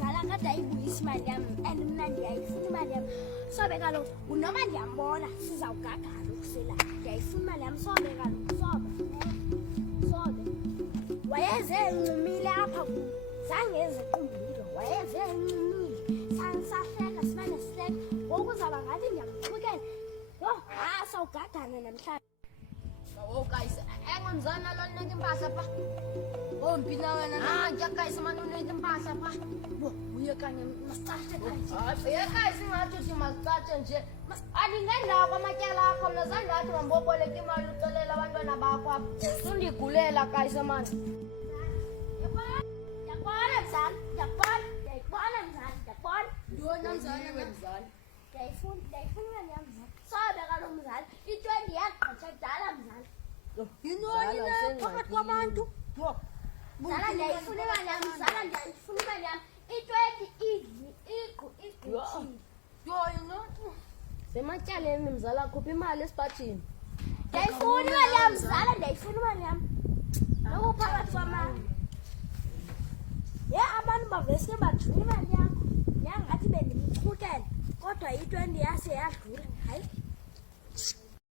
umzala kade ayibuyisa imali yami and mna ndiyayifuna imali yami. Sobe kaloku noma ndiyambona sizawugagana ukusela. Ndiyayifuna imali yami sobe kaloku sobe. Wayeze encumile apha kum. Zange eziqumbile. Wayeze encumile. Sahleka sibane sihleka. Ngoku uzawuba ngathi ndiyamxhukela. Yho, sawugagana namhlanje. Oh guys, mzana lo neke impahla pha. Oh mpina wena nje guys manje uneke impahla pha. Wo uye kanye masicatshe guys. Hayi guys ingathi uthi masicatshe nje. Aningendawo kwamatyala akho mna zangathi ngamboboleka imali ucelela abantwana bakho apha. Sundigulela guys manje. Yakubona mzala, ndiyayibona mzala, ndiyakubona. Yona mzana wemzala. Ndiyayifuna imali yam mzala. Sobe kaloku mzala, i-20 yagqitha kudala mzala. Yintoni le phakathi kwabantu? Mzala ndiyayifuna imali yam, mzala ndiyayifuna imali yam. I-20 igqithile. Yo yingathi sematyaleni mzala khupha imali esipatshini. Ndiyayifuna imali yam mzala, ndiyayifuna.